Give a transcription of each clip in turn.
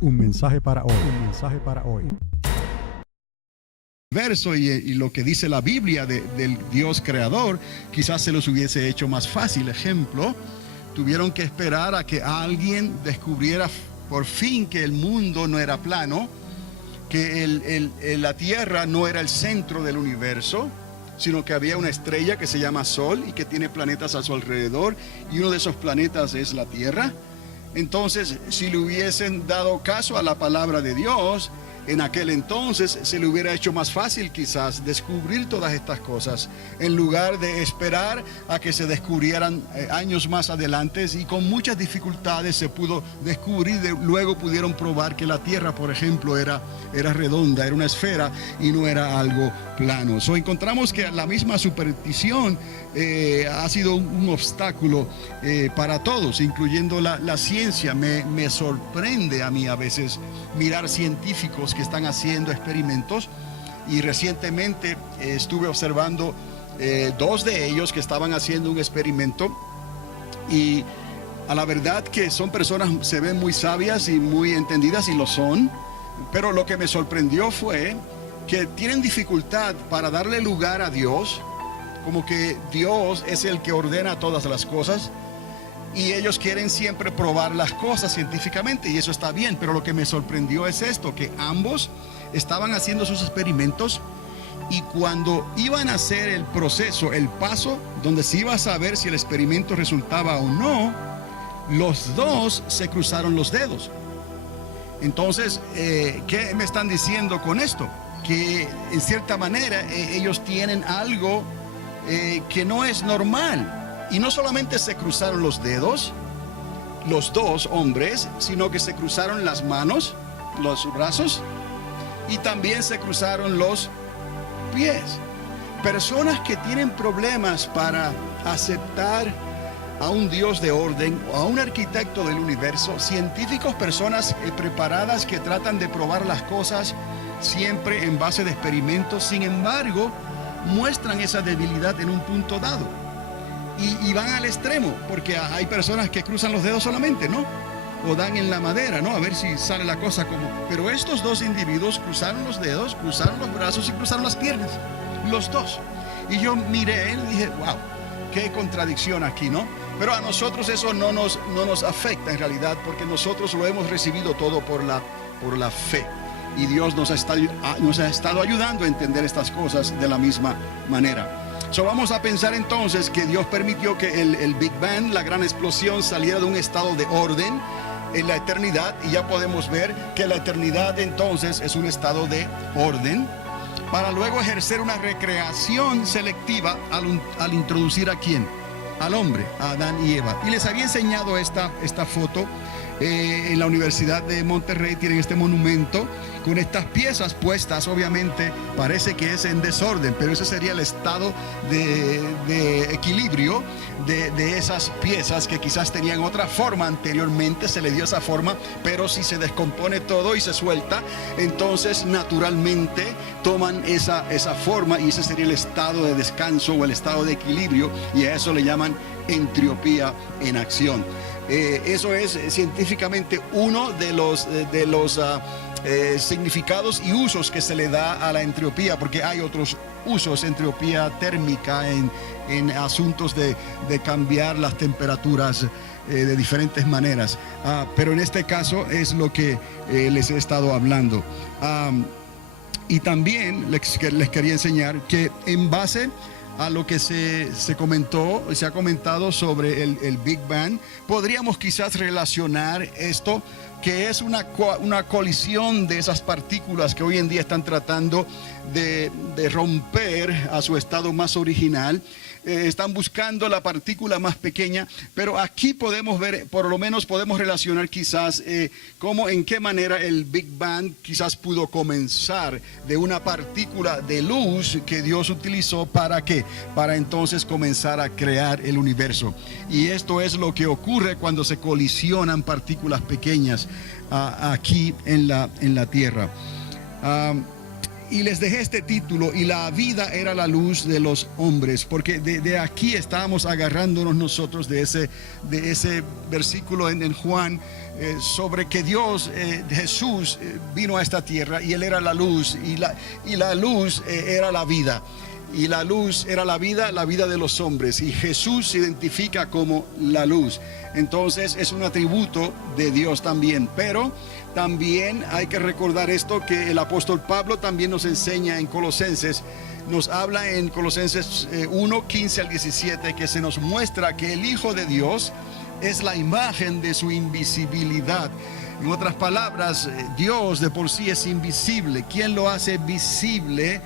Un mensaje para hoy. Un mensaje para hoy. Verso y lo que dice la Biblia del Dios creador, quizás se los hubiese hecho más fácil. Ejemplo, tuvieron que esperar a que alguien descubriera por fin que el mundo no era plano, que la tierra no era el centro del universo, sino que había una estrella que se llama Sol y que tiene planetas a su alrededor, y uno de esos planetas es la Tierra. Entonces, si le hubiesen dado caso a la palabra de Dios, en aquel entonces se le hubiera hecho más fácil quizás descubrir todas estas cosas, en lugar de esperar a que se descubrieran años más adelante, y con muchas dificultades se pudo descubrir. Luego pudieron probar que la Tierra, por ejemplo, era redonda, era una esfera y no era algo plano. Encontramos que la misma superstición ha sido un obstáculo para todos, incluyendo la ciencia. Me sorprende a mí a veces mirar científicos que están haciendo experimentos, y recientemente estuve observando dos de ellos que estaban haciendo un experimento, y a la verdad que son personas, se ven muy sabias y muy entendidas, y lo son, pero lo que me sorprendió fue que tienen dificultad para darle lugar a Dios, como que Dios es el que ordena todas las cosas, y ellos quieren siempre probar las cosas científicamente, y eso está bien, pero lo que me sorprendió es esto, que ambos estaban haciendo sus experimentos, y cuando iban a hacer el proceso, el paso donde se iba a saber si el experimento resultaba o no, los dos se cruzaron los dedos. Entonces, ¿qué me están diciendo con esto? Que en cierta manera ellos tienen algo que no es normal. Y no solamente se cruzaron los dedos, los dos hombres, sino que se cruzaron las manos, los brazos, y también se cruzaron los pies. Personas que tienen problemas para aceptar a un Dios de orden o a un arquitecto del universo, científicos, personas preparadas que tratan de probar las cosas siempre en base de experimentos, sin embargo, muestran esa debilidad en un punto dado. Y van al extremo, porque hay personas que cruzan los dedos solamente, ¿no? O dan en la madera, ¿no? A ver si sale la cosa como... Pero estos dos individuos cruzaron los dedos, cruzaron los brazos y cruzaron las piernas. Los dos. Y yo miré y dije, wow, qué contradicción aquí, ¿no? Pero a nosotros eso no nos afecta en realidad, porque nosotros lo hemos recibido todo por la fe. Y Dios nos ha estado ayudando a entender estas cosas de la misma manera. Vamos a pensar entonces que Dios permitió que el Big Bang, la gran explosión, saliera de un estado de orden en la eternidad, y ya podemos ver que la eternidad entonces es un estado de orden, para luego ejercer una recreación selectiva al introducir ¿a quién? Al hombre, a Adán y Eva. Y les había enseñado esta foto. En la Universidad de Monterrey tienen este monumento con estas piezas puestas. Obviamente parece que es en desorden, pero ese sería el estado de equilibrio de esas piezas, que quizás tenían otra forma anteriormente, se le dio esa forma, pero si se descompone todo y se suelta, entonces naturalmente toman esa forma, y ese sería el estado de descanso o el estado de equilibrio, y a eso le llaman entropía en acción. Eso es científicamente uno de los significados y usos que se le da a la entropía, porque hay otros usos, entropía térmica en asuntos de cambiar las temperaturas de diferentes maneras, pero en este caso es lo que les he estado hablando. Y también les quería enseñar que en base a lo que se ha comentado sobre el Big Bang, podríamos quizás relacionar esto, que es una colisión de esas partículas que hoy en día están tratando de romper a su estado más original. Están buscando la partícula más pequeña, pero aquí podemos ver, por lo menos podemos relacionar quizás en qué manera el Big Bang quizás pudo comenzar de una partícula de luz que Dios utilizó ¿para qué? Para entonces comenzar a crear el universo. Y esto es lo que ocurre cuando se colisionan partículas pequeñas aquí en la Tierra. Y les dejé este título: y la vida era la luz de los hombres, porque de aquí estábamos agarrándonos nosotros de ese versículo en Juan, sobre que Dios, Jesús vino a esta tierra y Él era la luz, y la luz era la vida. Y la luz era la vida de los hombres, y Jesús se identifica como la luz. Entonces es un atributo de Dios también. Pero también hay que recordar esto, que el apóstol Pablo también nos enseña en Colosenses. Nos habla en Colosenses 1, 15 al 17, que se nos muestra que el Hijo de Dios es la imagen de su invisibilidad. En otras palabras, Dios de por sí es invisible. ¿Quién lo hace visible?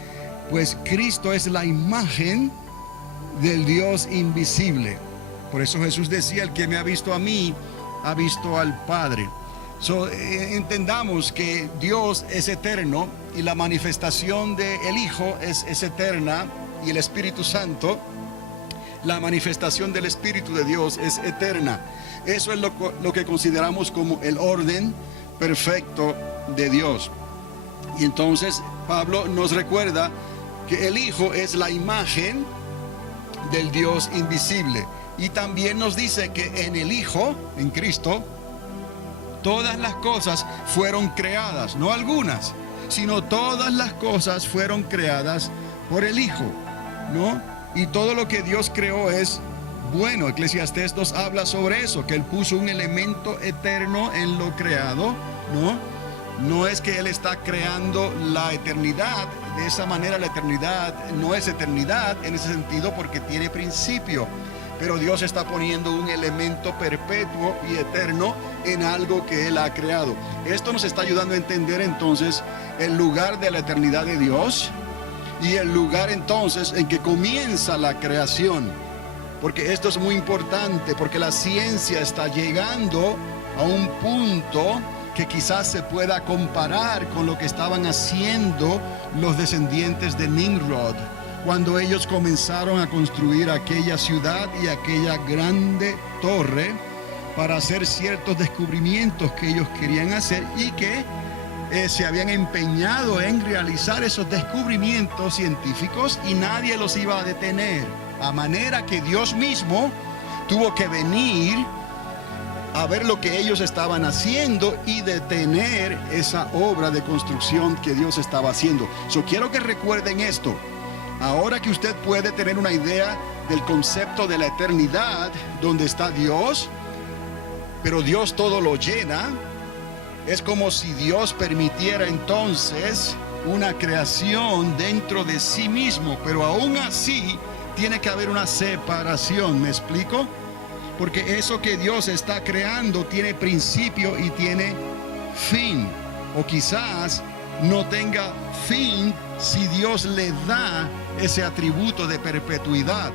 Pues Cristo es la imagen del Dios invisible. Por eso Jesús decía: el que me ha visto a mí, ha visto al Padre. Entendamos que Dios es eterno, y la manifestación del Hijo es eterna, y el Espíritu Santo, la manifestación del Espíritu de Dios, es eterna. Eso es lo que consideramos como el orden perfecto de Dios. Y entonces Pablo nos recuerda que el Hijo es la imagen del Dios invisible. Y también nos dice que en el Hijo, en Cristo, todas las cosas fueron creadas, no algunas, sino todas las cosas fueron creadas por el Hijo, ¿no? Y todo lo que Dios creó es bueno. Eclesiastés nos habla sobre eso, que Él puso un elemento eterno en lo creado, ¿no? No es que Él está creando la eternidad. De esa manera la eternidad no es eternidad en ese sentido, porque tiene principio. Pero Dios está poniendo un elemento perpetuo y eterno en algo que Él ha creado. Esto nos está ayudando a entender entonces el lugar de la eternidad de Dios, y el lugar entonces en que comienza la creación. Porque esto es muy importante, porque la ciencia está llegando a un punto que quizás se pueda comparar con lo que estaban haciendo los descendientes de Nimrod, cuando ellos comenzaron a construir aquella ciudad y aquella grande torre para hacer ciertos descubrimientos que ellos querían hacer, y que se habían empeñado en realizar esos descubrimientos científicos, y nadie los iba a detener, a manera que Dios mismo tuvo que venir a ver lo que ellos estaban haciendo y detener esa obra de construcción que Dios estaba haciendo. Quiero que recuerden esto. Ahora que usted puede tener una idea del concepto de la eternidad, donde está Dios, pero Dios todo lo llena, es como si Dios permitiera entonces una creación dentro de sí mismo, pero aún así tiene que haber una separación. ¿Me explico? Porque eso que Dios está creando tiene principio y tiene fin. O quizás no tenga fin si Dios le da ese atributo de perpetuidad.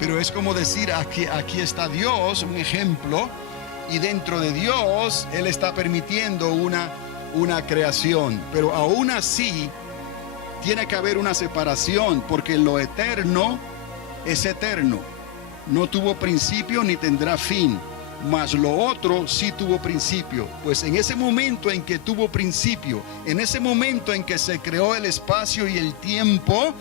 Pero es como decir, aquí está Dios, un ejemplo, y dentro de Dios Él está permitiendo una creación. Pero aún así tiene que haber una separación, porque lo eterno es eterno. No tuvo principio ni tendrá fin, mas lo otro sí tuvo principio. Pues en ese momento en que tuvo principio, en ese momento en que se creó el espacio y el tiempo,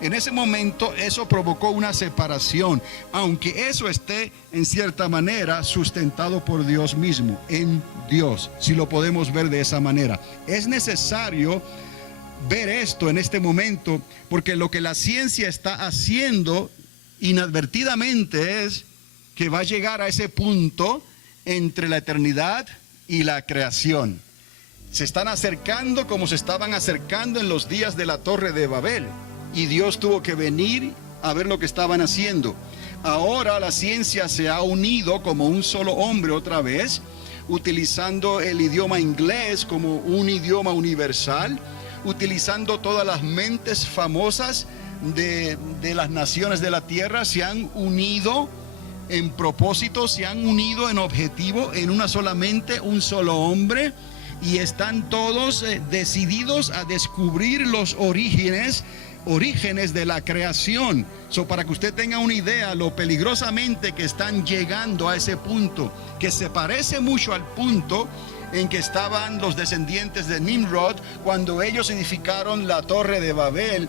en ese momento eso provocó una separación, aunque eso esté en cierta manera sustentado por Dios mismo, en Dios, si lo podemos ver de esa manera. Es necesario ver esto en este momento, porque lo que la ciencia está haciendo inadvertidamente es que va a llegar a ese punto entre la eternidad y la creación. Se están acercando como se estaban acercando en los días de la Torre de Babel, y Dios tuvo que venir a ver lo que estaban haciendo. Ahora la ciencia se ha unido como un solo hombre otra vez, utilizando el idioma inglés como un idioma universal, utilizando todas las mentes famosas de las naciones de la tierra. Se han unido en propósito, se han unido en objetivo, en una sola mente, un solo hombre, y están todos decididos a descubrir los orígenes de la creación. Para que usted tenga una idea lo peligrosamente que están llegando a ese punto, que se parece mucho al punto en que estaban los descendientes de Nimrod cuando ellos edificaron la Torre de Babel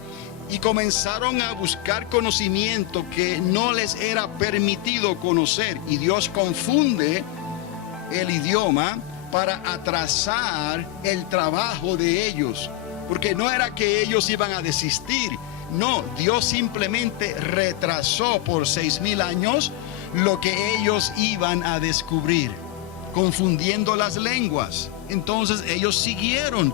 y comenzaron a buscar conocimiento que no les era permitido conocer. Y Dios confunde el idioma para atrasar el trabajo de ellos, porque no era que ellos iban a desistir. No, Dios simplemente retrasó por 6,000 años lo que ellos iban a descubrir, confundiendo las lenguas. Entonces ellos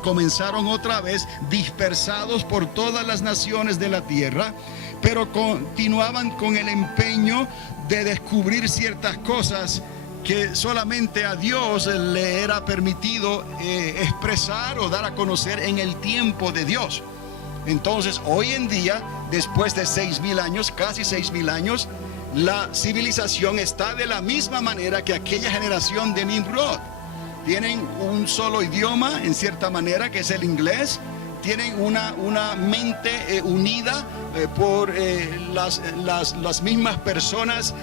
comenzaron otra vez dispersados por todas las naciones de la tierra, pero continuaban con el empeño de descubrir ciertas cosas que solamente a Dios le era permitido expresar o dar a conocer en el tiempo de Dios. Entonces, hoy en día, después de 6,000 años, casi 6,000 años, la civilización está de la misma manera que aquella generación de Nimrod. Tienen un solo idioma, en cierta manera, que es el inglés. Tienen una mente unida por las mismas personas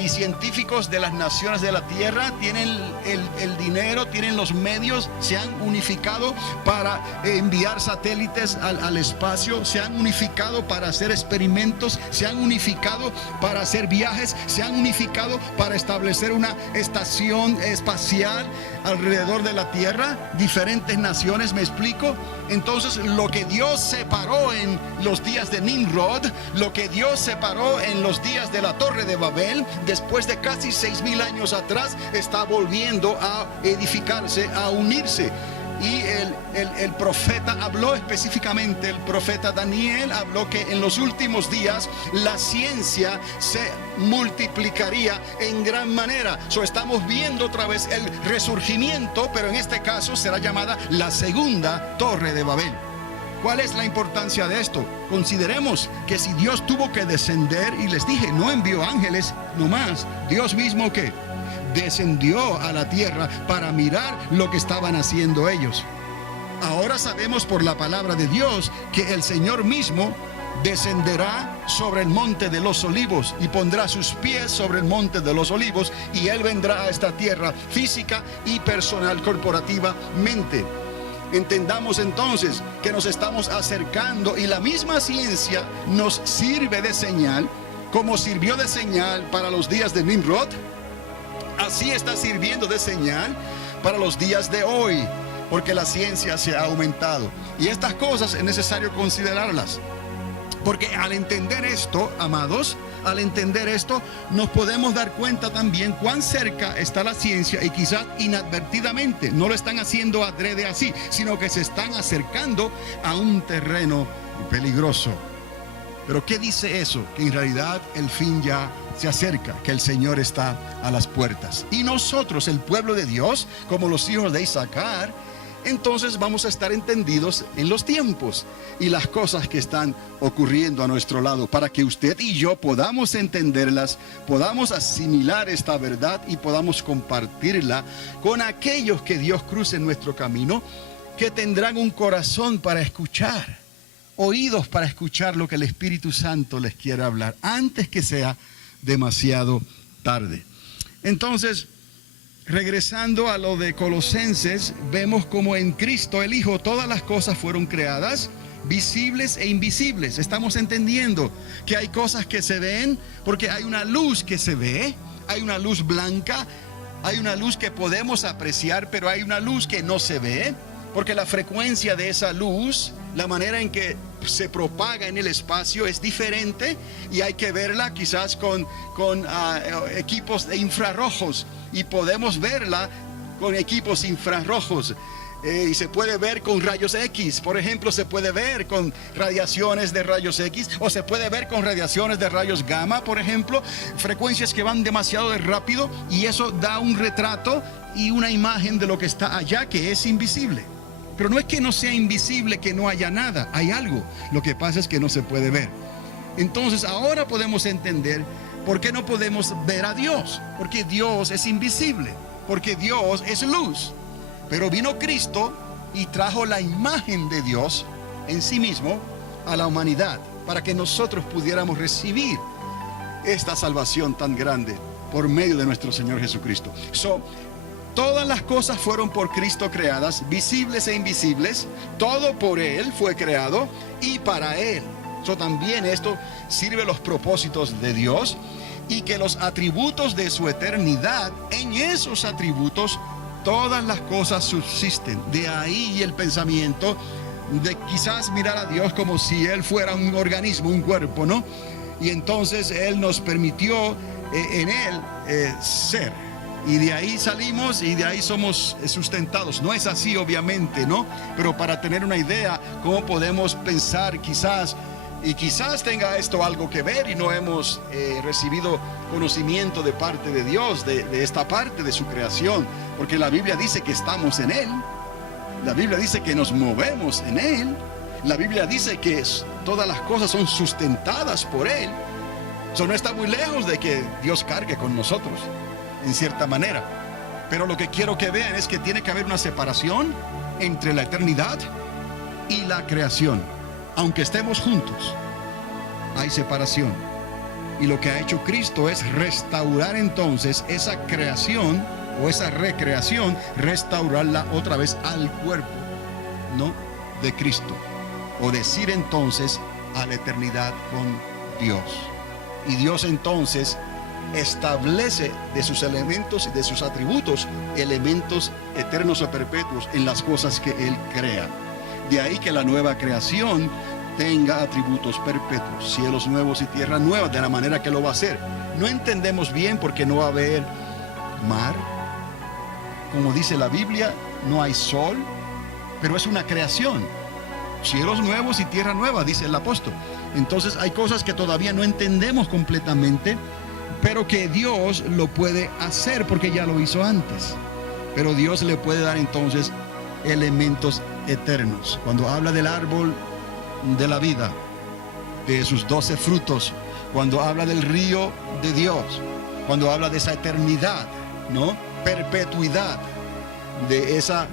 y científicos de las naciones de la tierra. Tienen el dinero, tienen los medios, se han unificado para enviar satélites al espacio, se han unificado para hacer experimentos, se han unificado para hacer viajes, se han unificado para establecer una estación espacial alrededor de la tierra. Diferentes naciones, ¿me explico? Entonces, lo que Dios separó en los días de Nimrod, lo que Dios separó en los días de la Torre de Babel, después de casi 6,000 años atrás, está volviendo a edificarse, a unirse. Y el profeta habló específicamente, el profeta Daniel habló que en los últimos días la ciencia se multiplicaría en gran manera. Estamos viendo otra vez el resurgimiento, pero en este caso será llamada la segunda Torre de Babel. ¿Cuál es la importancia de esto? Consideremos que si Dios tuvo que descender, y les dije, no envió ángeles nomás, Dios mismo que descendió a la tierra para mirar lo que estaban haciendo ellos. Ahora sabemos por la palabra de Dios que el Señor mismo descenderá sobre el monte de los olivos y pondrá sus pies sobre el monte de los olivos, y Él vendrá a esta tierra física y personal, corporativamente. Entendamos entonces que nos estamos acercando, y la misma ciencia nos sirve de señal, como sirvió de señal para los días de Nimrod. Así está sirviendo de señal para los días de hoy, porque la ciencia se ha aumentado. Y estas cosas es necesario considerarlas, porque al entender esto, amados, al entender esto, nos podemos dar cuenta también cuán cerca está la ciencia, y quizás inadvertidamente, no lo están haciendo adrede así, sino que se están acercando a un terreno peligroso. Pero ¿qué dice eso? Que en realidad el fin ya se acerca, que el Señor está a las puertas. Y nosotros, el pueblo de Dios, como los hijos de Isaacar, entonces vamos a estar entendidos en los tiempos y las cosas que están ocurriendo a nuestro lado, para que usted y yo podamos entenderlas, podamos asimilar esta verdad y podamos compartirla con aquellos que Dios cruce en nuestro camino, que tendrán un corazón para escuchar, oídos para escuchar lo que el Espíritu Santo les quiere hablar, antes que sea demasiado tarde. Entonces, regresando a lo de Colosenses, vemos como en Cristo el Hijo todas las cosas fueron creadas, visibles e invisibles. Estamos entendiendo que hay cosas que se ven porque hay una luz que se ve, hay una luz blanca, hay una luz que podemos apreciar, pero hay una luz que no se ve, porque la frecuencia de esa luz, la manera en que se propaga en el espacio es diferente, y hay que verla quizás con equipos de infrarrojos, y podemos verla con equipos infrarrojos, y se puede ver con rayos X, por ejemplo, se puede ver con radiaciones de rayos X, o se puede ver con radiaciones de rayos gamma, por ejemplo, frecuencias que van demasiado rápido, y eso da un retrato y una imagen de lo que está allá, que es invisible. Pero no es que no sea invisible, que no haya nada, hay algo. Lo que pasa es que no se puede ver. Entonces ahora podemos entender por qué no podemos ver a Dios. Porque Dios es invisible, porque Dios es luz. Pero vino Cristo y trajo la imagen de Dios en sí mismo a la humanidad, para que nosotros pudiéramos recibir esta salvación tan grande por medio de nuestro Señor Jesucristo. Todas las cosas fueron por Cristo creadas, visibles e invisibles. Todo por Él fue creado y para Él. También esto sirve los propósitos de Dios, y que los atributos de su eternidad, en esos atributos todas las cosas subsisten. De ahí el pensamiento de quizás mirar a Dios como si Él fuera un organismo, un cuerpo, ¿no? Y entonces Él nos permitió en Él ser. Y de ahí salimos y de ahí somos sustentados. No es así, obviamente, ¿no? Pero para tener una idea, cómo podemos pensar quizás, y quizás tenga esto algo que ver y no hemos recibido conocimiento de parte de Dios, de esta parte de su creación. Porque la Biblia dice que estamos en Él. La Biblia dice que nos movemos en Él. La Biblia dice que todas las cosas son sustentadas por Él. Eso no está muy lejos de que Dios cargue con nosotros, en cierta manera. Pero lo que quiero que vean es que tiene que haber una separación entre la eternidad y la creación. Aunque estemos juntos, hay separación. Y lo que ha hecho Cristo es restaurar entonces esa creación o esa recreación, restaurarla otra vez al cuerpo, ¿no?, de Cristo. O decir entonces a la eternidad con Dios. Y Dios entonces establece de sus elementos y de sus atributos elementos eternos o perpetuos en las cosas que Él crea. De ahí que la nueva creación tenga atributos perpetuos, cielos nuevos y tierra nueva, de la manera que lo va a hacer. No entendemos bien porque no va a haber mar, como dice la Biblia, no hay sol, pero es una creación. Cielos nuevos y tierra nueva, dice el apóstol. Entonces hay cosas que todavía no entendemos completamente, pero que Dios lo puede hacer porque ya lo hizo antes. Pero Dios le puede dar entonces elementos eternos. Cuando habla del árbol de la vida, de sus 12 frutos, cuando habla del río de Dios, cuando habla de esa eternidad, ¿no?, perpetuidad, de esa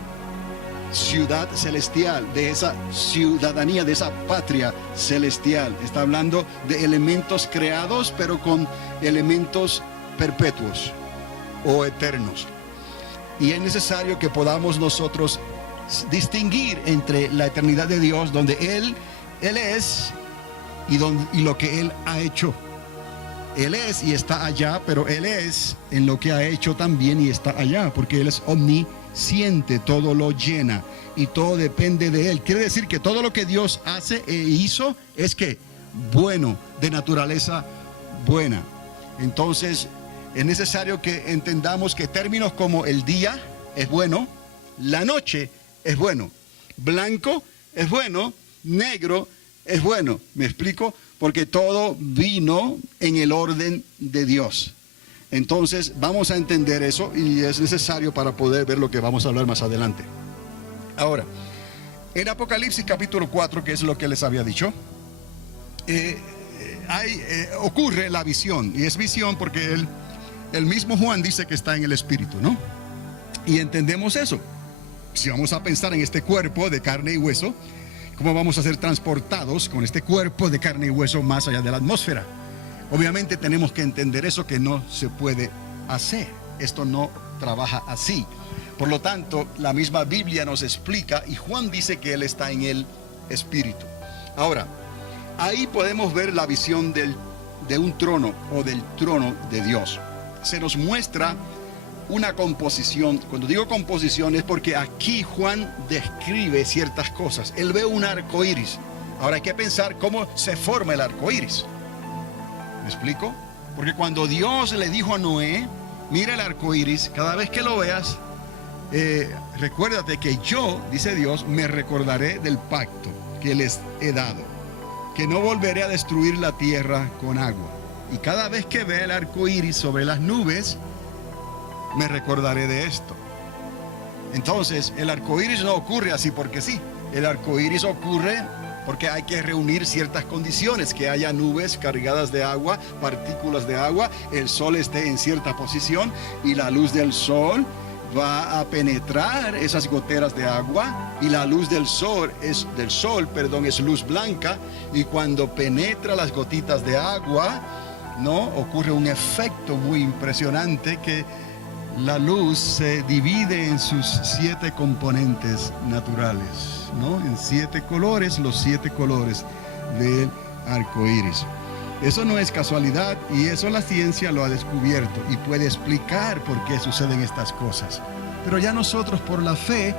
ciudad celestial, de esa ciudadanía, de esa patria celestial. Está hablando de elementos creados, pero con elementos perpetuos o eternos. Y es necesario que podamos nosotros distinguir entre la eternidad de Dios, donde Él es, y lo que Él ha hecho. Él es y está allá, pero Él es en lo que ha hecho también y está allá, porque Él es omnisciente, todo lo llena y todo depende de Él. Quiere decir que todo lo que Dios hace e hizo es que bueno, de naturaleza buena. Entonces es necesario que entendamos que términos como el día es bueno, la noche es bueno, blanco es bueno, negro es bueno. ¿Me explico? Porque todo vino en el orden de Dios. Entonces vamos a entender eso y es necesario para poder ver lo que vamos a hablar más adelante. Ahora, en Apocalipsis capítulo 4, que es lo que les había dicho, ocurre la visión. Y es visión porque el mismo Juan dice que está en el Espíritu, ¿no? Y entendemos eso. Si vamos a pensar en este cuerpo de carne y hueso, ¿cómo vamos a ser transportados con este cuerpo de carne y hueso más allá de la atmósfera? Obviamente tenemos que entender eso, que no se puede hacer. Esto no trabaja así. Por lo tanto, la misma Biblia nos explica y Juan dice que Él está en el Espíritu. Ahora, ahí podemos ver la visión de un trono o del trono de Dios. Se nos muestra una composición. Cuando digo composición es porque aquí Juan describe ciertas cosas. Él ve un arco iris. Ahora hay que pensar cómo se forma el arco iris. ¿Me explico? Porque cuando Dios le dijo a Noé, mira el arco iris, cada vez que lo veas, recuérdate que yo, dice Dios, me recordaré del pacto que les he dado, que no volveré a destruir la tierra con agua. Y cada vez que vea el arco iris sobre las nubes, me recordaré de esto. Entonces, el arco iris no ocurre así porque sí. El arco iris ocurre porque hay que reunir ciertas condiciones, que haya nubes cargadas de agua, partículas de agua, el sol esté en cierta posición y la luz del sol va a penetrar esas goteras de agua, y la luz del sol es luz blanca, y cuando penetra las gotitas de agua, ¿no?, ocurre un efecto muy impresionante que la luz se divide en sus 7 componentes naturales, ¿no? En 7 colores, los 7 colores del arco iris. Eso no es casualidad y eso la ciencia lo ha descubierto y puede explicar por qué suceden estas cosas. Pero ya nosotros por la fe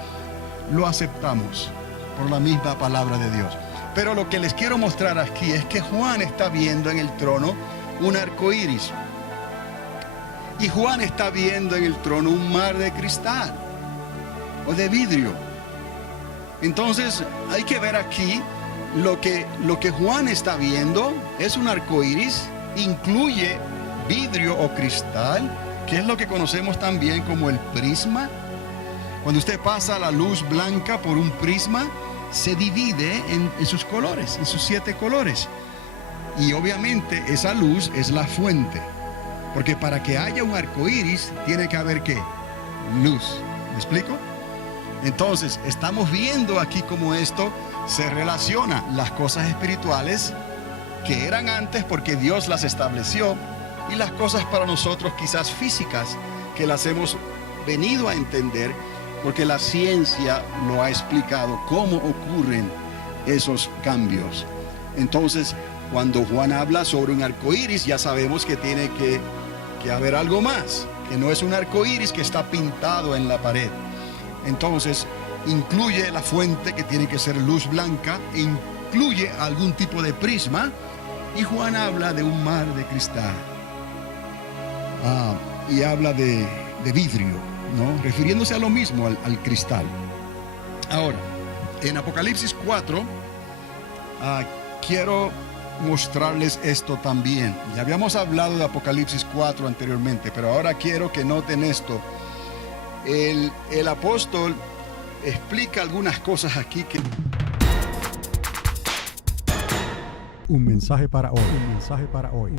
lo aceptamos, por la misma palabra de Dios. Pero lo que les quiero mostrar aquí es que Juan está viendo en el trono un arco iris. Y Juan está viendo en el trono un mar de cristal o de vidrio. Entonces hay que ver aquí lo que Juan está viendo es un arco iris, incluye vidrio o cristal, que es lo que conocemos también como el prisma. Cuando usted pasa la luz blanca por un prisma, se divide en sus colores, en sus 7 colores. Y obviamente esa luz es la fuente. Porque para que haya un arco iris, tiene que haber ¿qué? Luz. ¿Me explico? Entonces, estamos viendo aquí cómo esto se relaciona. Las cosas espirituales que eran antes porque Dios las estableció y las cosas para nosotros quizás físicas que las hemos venido a entender porque la ciencia lo ha explicado cómo ocurren esos cambios. Entonces, cuando Juan habla sobre un arco iris, ya sabemos que tiene que haber algo más, que no es un arco iris que está pintado en la pared. Entonces, incluye la fuente, que tiene que ser luz blanca, incluye algún tipo de prisma, y Juan habla de un mar de cristal. Y habla de vidrio, ¿no? Refiriéndose a lo mismo, al cristal. Ahora, en Apocalipsis 4, quiero mostrarles esto también. Ya habíamos hablado de Apocalipsis 4 anteriormente, pero ahora quiero que noten esto. El apóstol explica algunas cosas aquí que... Un mensaje para hoy. Un mensaje para hoy.